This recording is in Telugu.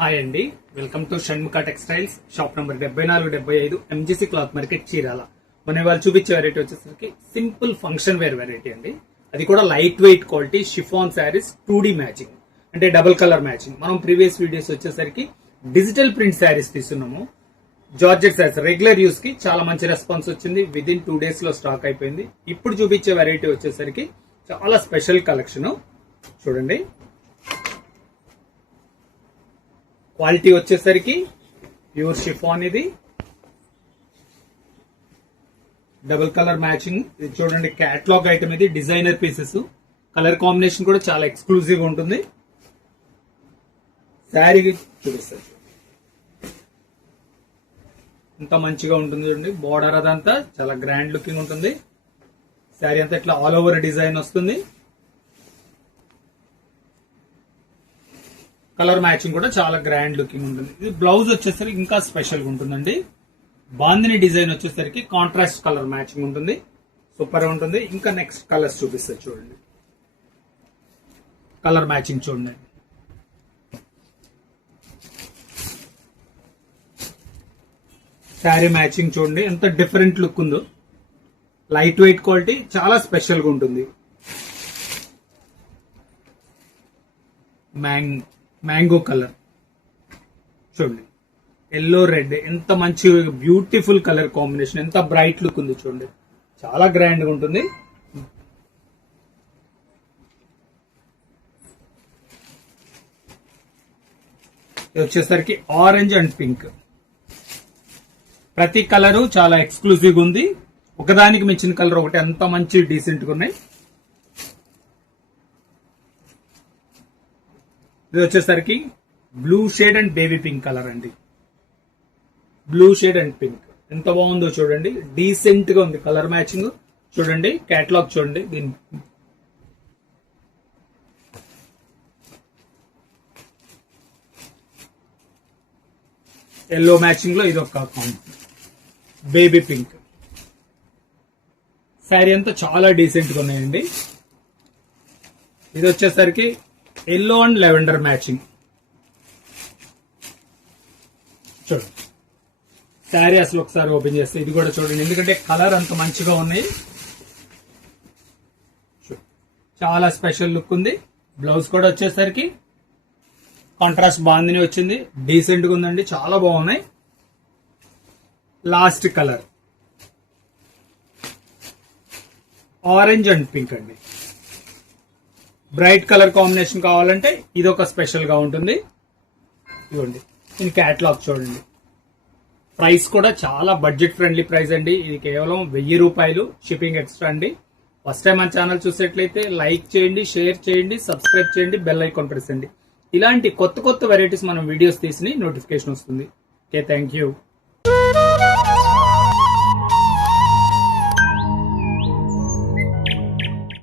హాయ్ అండి, welcome to Shanmukha textiles shop number 7475 MGC cloth market Chirala. మన వాళ్ళు చూపించే వెరైటీ వచ్చేసరికి సింపుల్ ఫంక్షన్ వేర్ వెరైటీ అండి. అది కూడా light weight quality chiffon saris 2D matching అంటే డబుల్ కలర్ మ్యాచింగ్. మనం ప్రీవియస్ వీడియోస్ వచ్చేసరికి డిజిటల్ ప్రింట్ శారీస్ తీస్తున్నాము. జార్జెట్ శారీస్ రెగ్యులర్ యూస్ కి చాలా మంచి రెస్పాన్స్ వచ్చింది. విదిన్ 2 days లో స్టాక్ అయిపోయింది. ఇప్పుడు చూపించే వెరైటీ వచ్చేసరికి చాలా స్పెషల్ కలెక్షన్. చూడండి, క్వాలిటీ వచ్చేసరికి ప్యూర్ షిఫాన్, ఇది డబుల్ కలర్ మ్యాచింగ్. ఇది చూడండి, క్యాటలాగ్ ఐటమ్, ఇది డిజైనర్ పీసెస్. కలర్ కాంబినేషన్ కూడా చాలా ఎక్స్క్లూజివ్ ఉంటుంది. శారీ చూపిస్తారు ఎంత మంచిగా ఉంటుంది. చూడండి, బోర్డర్ అదంతా చాలా గ్రాండ్ లుకింగ్ ఉంటుంది. శారీ అంతా ఇట్లా ఆల్ ఓవర్ డిజైన్ వస్తుంది. కలర్ మ్యాచింగ్ కూడా చాలా గ్రాండ్ లుకింగ్ ఉంటుంది. ఇది బ్లౌజ్ వచ్చేసరికి ఇంకా స్పెషల్ గా ఉంటుందండి. బాందిని డిజైన్ వచ్చేసరికి కాంట్రాస్ట్ కలర్ మ్యాచింగ్ ఉంటుంది. సూపర్ ఉంటుంది. ఇంకా నెక్స్ట్ కలర్స్ చూపిస్తారు. చూడండి, కలర్ మ్యాచింగ్ చూడండి. శారీ మ్యాచింగ్ చూడండి, ఎంత డిఫరెంట్ లుక్ ఉందో. లైట్ వెయిట్ క్వాలిటీ, చాలా స్పెషల్ గా ఉంటుంది. మ్యాంగో కలర్ చూడండి, ఎల్లో రెడ్, ఎంత మంచి బ్యూటిఫుల్ కలర్ కాంబినేషన్, ఎంత బ్రైట్ లుక్ ఉంది చూడండి. చాలా గ్రాండ్ గా ఉంటుంది. ఇది వచ్చేసరికి ఆరెంజ్ అండ్ పింక్. ప్రతి కలరు చాలా ఎక్స్క్లూజివ్ గా ఉంది. ఒకదానికి మించిన కలర్ ఒకటి ఎంత మంచి డీసెంట్ గా ఉన్నాయి. ఇది వచ్చేసరికి blue shade and baby pink colour అండి. బ్లూ షేడ్ అండ్ పింక్ ఎంత బాగుందో చూడండి. డీసెంట్ గా ఉంది కలర్ మ్యాచింగ్. చూడండి, కేటలాగ్ చూడండి. దీని ఎల్లో మ్యాచింగ్ లో ఇది ఒక బేబీ పింక్. శారీ అంతా చాలా డీసెంట్ గా ఉన్నాయండి. ఇది వచ్చేసరికి ఎల్లో అండ్ లెవెండర్ మ్యాచింగ్. చూడండి, శారీ అసలు ఒకసారి ఓపెన్ చేస్తే ఇది కూడా చూడండి, ఎందుకంటే కలర్ అంత మంచిగా ఉన్నాయి. చాలా స్పెషల్ లుక్ ఉంది. బ్లౌజ్ కూడా వచ్చేసరికి కాంట్రాస్ట్ బాందిని వచ్చింది. డీసెంట్ గా ఉందండి, చాలా బాగున్నాయి. Last colour orange and pink అండి. బ్రైట్ కలర్ కాంబినేషన్ కావాలంటే ఇది ఒక స్పెషల్ గా ఉంటుంది. ఇదిగోండి, దీని క్యాటలాగ్ చూడండి. ప్రైస్ కూడా చాలా బడ్జెట్ ఫ్రెండ్లీ ప్రైస్ అండి. ఇది కేవలం 1000 రూపాయలు, షిప్పింగ్ ఎక్స్ట్రా అండి. ఫస్ట్ టైం మన ఛానల్ చూసేట్లయితే లైక్ చేయండి, షేర్ చేయండి, సబ్స్క్రైబ్ చేయండి, బెల్ ఐకాన్ ప్రెస్ చేయండి. ఇలాంటి కొత్త కొత్త వెరైటీస్ మనం వీడియోస్ తీసి నోటిఫికేషన్ వస్తుంది. Okay, thank you.